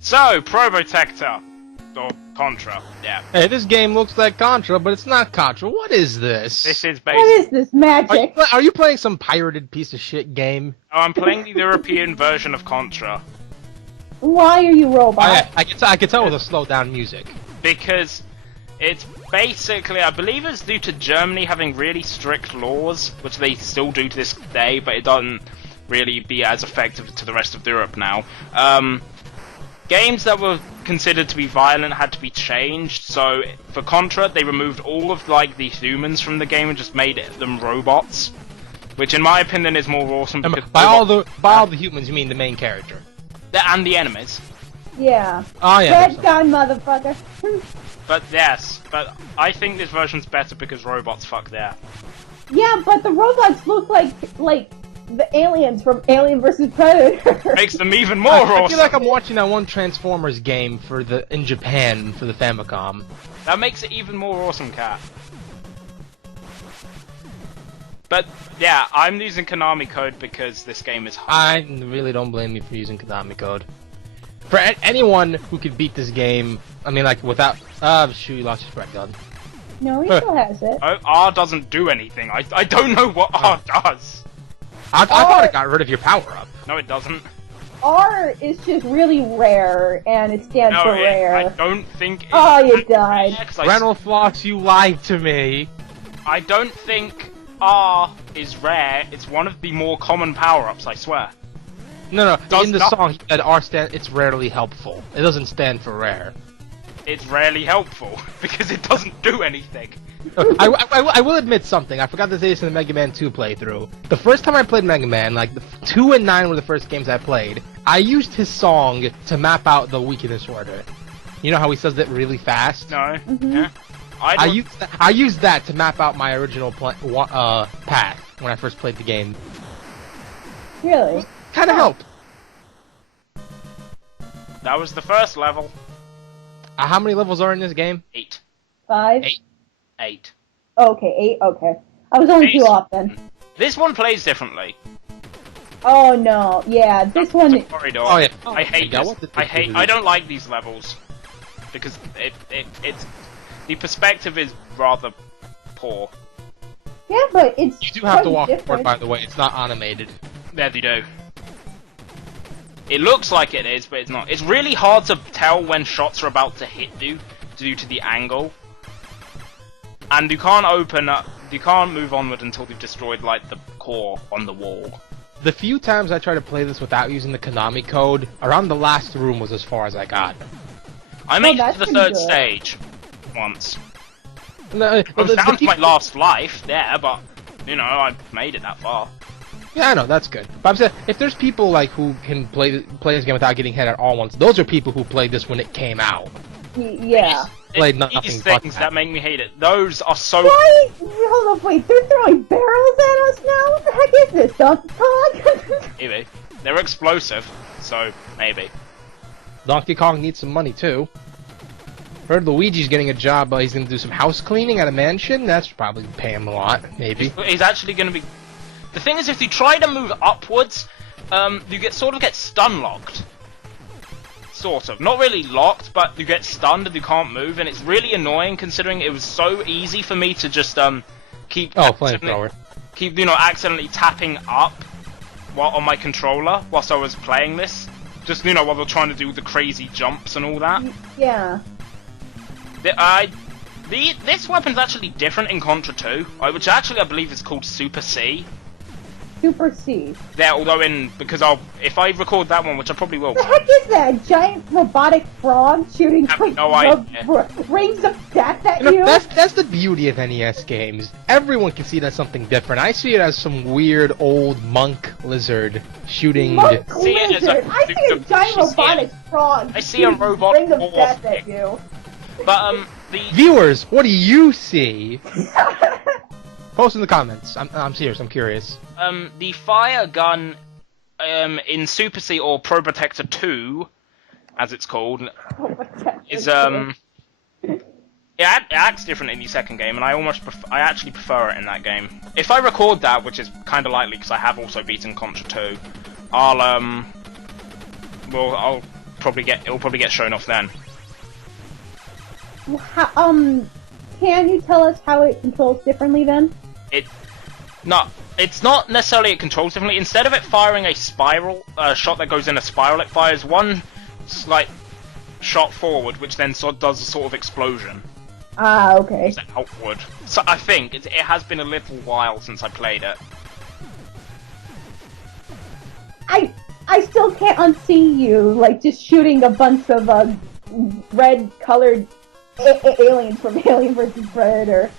So, Probotector. Or Contra, yeah. Hey, this game looks like Contra, but it's not Contra. What is this? This is What based... is this magic? Are you playing some pirated piece of shit game? Oh, I'm playing the European version of Contra. Why are you robot? I can tell with the slow down music. Because it's basically, I believe it's due to Germany having really strict laws, which they still do to this day, but it doesn't really be as effective to the rest of Europe now. Games that were considered to be violent had to be changed, so for Contra they removed all of like the humans from the game and just made them robots, which in my opinion is more awesome because By all the humans, you mean the main character? and the enemies. Yeah. Oh yeah. Red gun, motherfucker. But yes, but I think this version's better because robots fuck that. Yeah, but the robots look like the aliens from Alien vs Predator. Makes them even more awesome. I feel like I'm watching that one Transformers game in Japan for the Famicom. That makes it even more awesome, Cat. But yeah, I'm using Konami code because this game is hard. I really don't blame you for using Konami code. For anyone who could beat this game, I mean, like without shoot, he lost his red gun. No, he still has it. Oh, R doesn't do anything. I don't know what R does. I thought it got rid of your power up. No, it doesn't. R is just really rare, and it stands for rare. I don't think. Oh, you died. Rental Floss, you lied to me. I don't think R is rare. It's one of the more common power-ups. I swear. No, Does in the not- song, he said R it's rarely helpful. It doesn't stand for rare. It's rarely helpful because it doesn't do anything. I will admit something. I forgot to say this in the Mega Man 2 playthrough. The first time I played Mega Man, like, 2 and 9 were the first games I played, I used his song to map out the weakness order. You know how he says it really fast? No. Mm-hmm. Yeah. I used that to map out my original path when I first played the game. Really? Kinda helped. That was the first level. How many levels are in this game? 8. 5? 8. Okay, 8, okay. I was only 2 off then. This one plays differently. Oh no, yeah, this one... Corridor. Oh, yeah. I hate I this. got what I don't like these levels because it's the perspective is rather poor. Yeah, but it's You do have to quite walk different. forward, by the way. It's not animated. There they do. It looks like it is, but it's not. It's really hard to tell when shots are about to hit you due to the angle. And you can't you can't move onward until you've destroyed, like, the core on the wall. The few times I tried to play this without using the Konami code, around the last room was as far as I got. I made it that's to the pretty third good. stage once. No, It was down to my last life there, but, you know, I made it that far. Yeah, I know, that's good. But I'm saying, if there's people like who can play this game without getting hit at all once, those are people who played this when it came out. Yeah. Played It's nothing these but things that. that make me hate it. Those are so... Why? Hold up, wait, they're throwing barrels at us now? What the heck is this, Donkey Kong? Maybe. They're explosive, so maybe. Donkey Kong needs some money too. Heard Luigi's getting a job, he's gonna do some house cleaning at a mansion. That's probably pay him a lot, maybe. He's actually going to be... The thing is, if you try to move upwards, you sort of get stun locked. Sort of. Not really locked, but you get stunned and you can't move, and it's really annoying considering it was so easy for me to just keep flamethrower. keep accidentally tapping up while on my controller whilst I was playing this. Just while we're trying to do the crazy jumps and all that. Yeah. This weapon's actually different in Contra 2, which actually I believe is called Super C. Super C. Yeah, although if I record that one, which I probably will. What the heck is that? Giant robotic frog shooting I have no idea. rings of death at you? That's the beauty of NES games. Everyone can see it as something different. I see it as some weird old monk lizard shooting. Monk See it as a- lizard! I see a giant robotic frog I see a shooting robot ring of wolf. death at you. But the Viewers, what do you see? Post in the comments. I'm serious. I'm curious. the fire gun in Super C or Probotector 2, as it's called, is it acts different in the second game, and I actually prefer it in that game. If I record that, which is kind of likely because I have also beaten Contra 2, I'll probably get shown off then. Can you tell us how it controls differently then? It's not necessarily it controls differently. Instead of it firing a spiral shot that goes in a spiral, it fires one slight shot forward, which then does a sort of explosion. Ah, okay. It's outward. So I think it has been a little while since I played it. I still can't unsee you like just shooting a bunch of red-colored aliens from Alien vs Predator.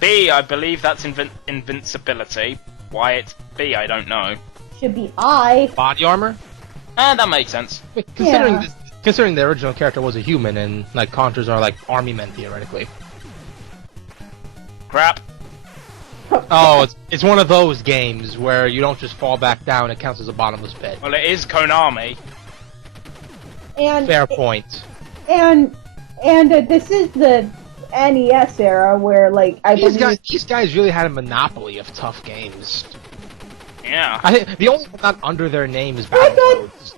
B, I believe that's invincibility. Why it's B, I don't know. Should be I. Body armor? That makes sense. Considering the original character was a human, and like Contras are like army men theoretically. Crap. Oh, it's one of those games where you don't just fall back down; it counts as a bottomless pit. Well, it is Konami. And Fair point. And this is the NES era where like These guys really had a monopoly of tough games. Yeah. I think the only one not under their name is Battletoads.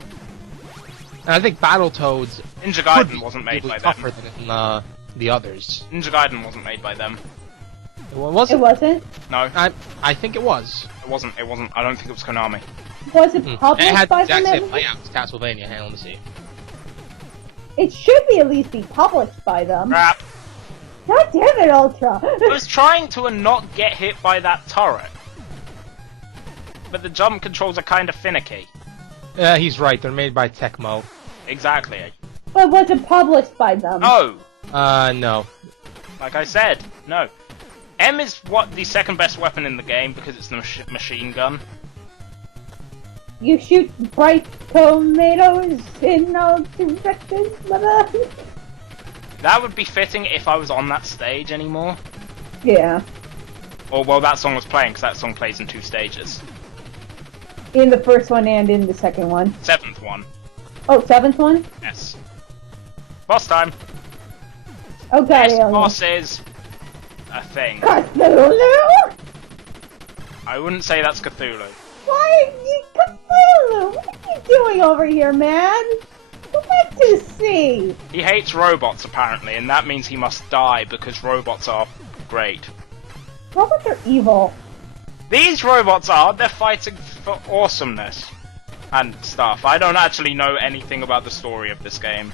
And I think Battletoads Ninja Gaiden wasn't made by them. tougher than the others. Ninja Gaiden wasn't made by them. Was it? It wasn't. No, I think it was. it wasn't. I don't think it was Konami. Was it published It had the by exact them? same layout as Castlevania. Hang on, let me see. It should be at least be published by them. Crap. God damn it, Ultra! I was trying to not get hit by that turret. But the jump controls are kind of finicky. Yeah, he's right. They're made by Tecmo. Exactly. But was it published by them? No! No. Like I said, no. M is the second best weapon in the game because it's the machine gun. You shoot bright tomatoes in all directions, mother. That would be fitting if I was on that stage anymore. Yeah. Or, well, that song was playing, because that song plays in 2 stages. In the first one and in the second one. 7th one. Oh, seventh one? Yes. Boss time. Oh god, Best alien. boss is a thing. Cthulhu? I wouldn't say that's Cthulhu. Why are you Cthulhu? What are you doing over here, man? Go back to sea. He hates robots, apparently, and that means he must die because robots are great. Robots are evil. These robots are, they're fighting for awesomeness and stuff. I don't actually know anything about the story of this game.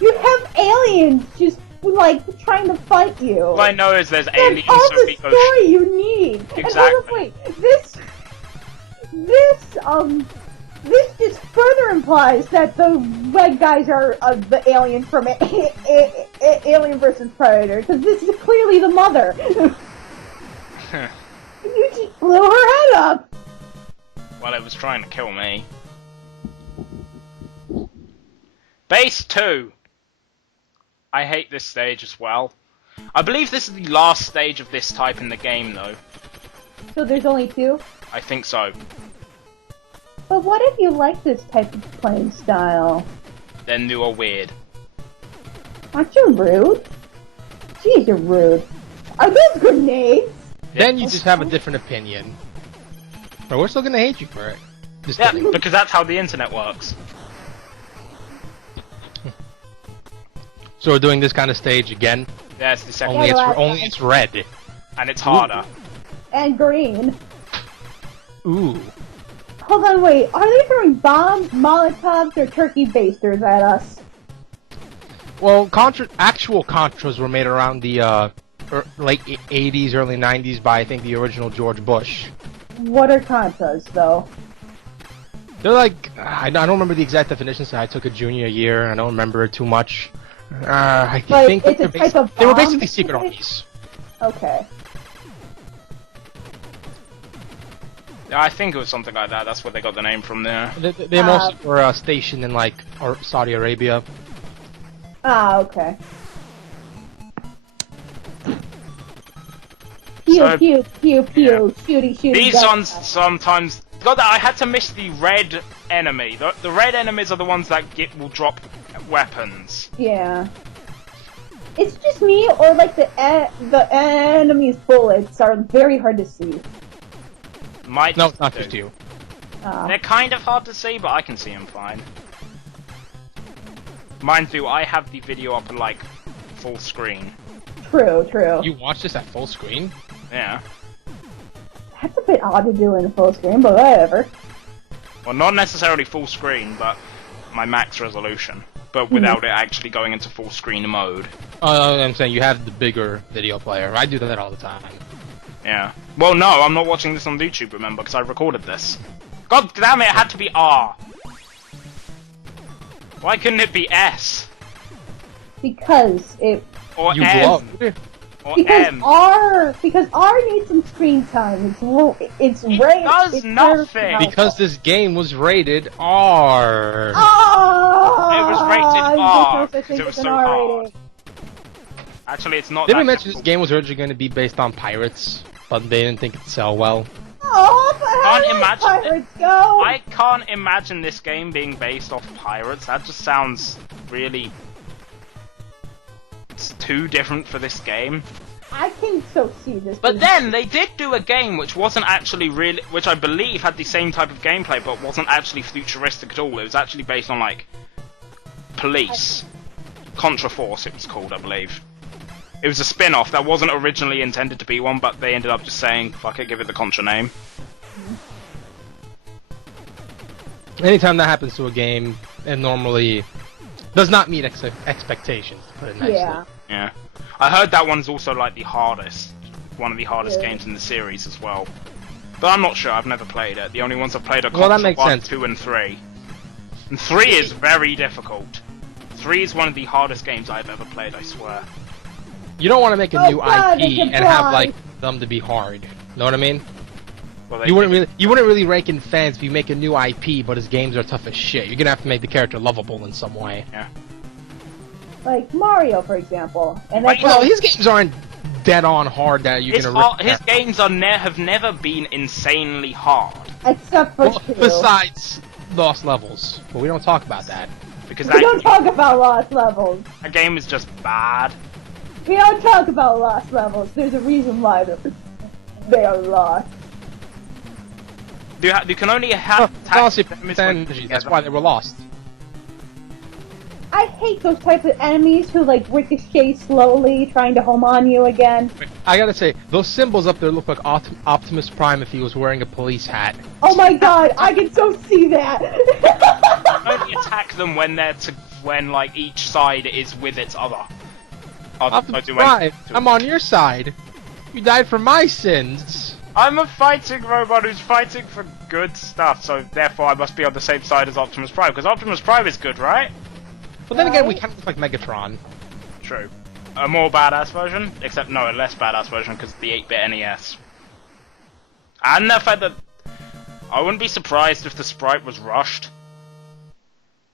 You have aliens just, like, trying to fight you. All I know is there's That's aliens all so the we go story you need. Exactly. And this just further implies that the red guys are the alien from Alien vs Predator, because this is clearly the mother. You just blew her head up. Well, it was trying to kill me. Base 2. I hate this stage as well. I believe this is the last stage of this type in the game, though. So there's only 2? I think so. But what if you like this type of playing style? Then new or weird. Aren't you rude? Jeez, you're rude. Are those grenades? Then you just have a different opinion. But we're still gonna hate you for it. Just Yeah, kidding. because that's how the internet works. So we're doing this kind of stage again. Yeah, it's the second Only Yeah, it's the last only time. it's red. and it's harder. And green. Ooh. Hold on, wait. Are they throwing bombs, Molotovs, or turkey basters at us? Well, actual Contras were made around the late 80s, early 90s by I think the original George Bush. What are Contras, though? They're like I don't remember the exact definition. So I took a junior year. I don't remember it too much. I Like, think it's that a type of they were bomb? basically secret armies. Okay. Yeah, I think it was something like that. That's where they got the name from there. They mostly were stationed in like Saudi Arabia. Ah, okay. Pew, So- pew, pew, pew, shooty, shooty. These gun. ones sometimes... God, I had to miss the red enemy. The red enemies are the ones that will drop weapons. Yeah. It's just me, or like the enemy's bullets are very hard to see. Might No, it's not just you. They're kind of hard to see, but I can see them fine. Mind you, I have the video up in, like, full screen. True, true. You watch this at full screen? Yeah. That's a bit odd to do in full screen, but whatever. Well, not necessarily full screen, but my max resolution. But without it actually going into full screen mode. Oh, I'm saying you have the bigger video player. I do that all the time. Yeah. Well, no, I'm not watching this on YouTube, remember, because I recorded this. God damn it, it had to be R. Why couldn't it be S? Because it... Or You M? blow. Or Because M? R needs some screen time. It's It rated. does nothing. Because this game was rated R. Oh, It was rated R, because because it was so hard. Actually, it's not Did that we mention this difficult. game was originally going to be based on pirates, but they didn't think it'd sell well? Oh, but how Can't did imagine it. pirates go? I can't imagine this game being based off pirates. That just sounds really... It's too different for this game. I can so see this. But then, they did do a game which wasn't actually really... Which I believe had the same type of gameplay, but wasn't actually futuristic at all. It was actually based on, like... Police. Contra Force, it was called, I believe. It was a spin-off that wasn't originally intended to be one, but they ended up just saying, fuck it, give it the Contra name. Anytime that happens to a game, it normally does not meet expectations, to put it nicely. Yeah. Yeah. I heard that one's also, like, the hardest. One of the hardest games in the series as well. But I'm not sure, I've never played it. The only ones I've played are Well, that Contra makes 1, sense. 2, and 3. And 3 is very difficult. 3 is one of the hardest games I've ever played, I swear. You don't want to make a Oh, new God, IP it's a and have fly. like them to be hard. Know what I mean? Well, they You wouldn't really rake in fans if you make a new IP, but his games are tough as shit. You're gonna have to make the character lovable in some way. Yeah. Like Mario, for example. And Right, that's Well, why- his games aren't dead on hard that you're gonna rip. His games are have never been insanely hard. except for Well, two. besides Lost Levels, but we don't talk about that. Because We don't talk about lost levels. that game is just bad. We don't talk about lost levels. There's a reason why they are lost. You can only have Honestly, enemies when- that's why they were lost. I hate those type of enemies who like ricochet slowly, trying to home on you again. I gotta say, those symbols up there look like Optimus Prime if he was wearing a police hat. Oh my god, I can so see that. only attack them when when like each side is with its other. Optimus Prime, I'm on your side. You died for my sins. I'm a fighting robot who's fighting for good stuff, so therefore I must be on the same side as Optimus Prime, because Optimus Prime is good, right? But then again, we Right. kind of look like Megatron. True. A more badass version, except no, a less badass version because of the 8-bit NES. And the fact that I wouldn't be surprised if the sprite was rushed,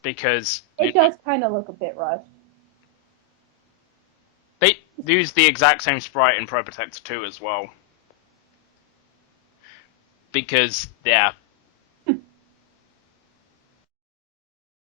because It does kind of look a bit rushed. they used the exact same sprite in Probotector 2 as well. Because, yeah,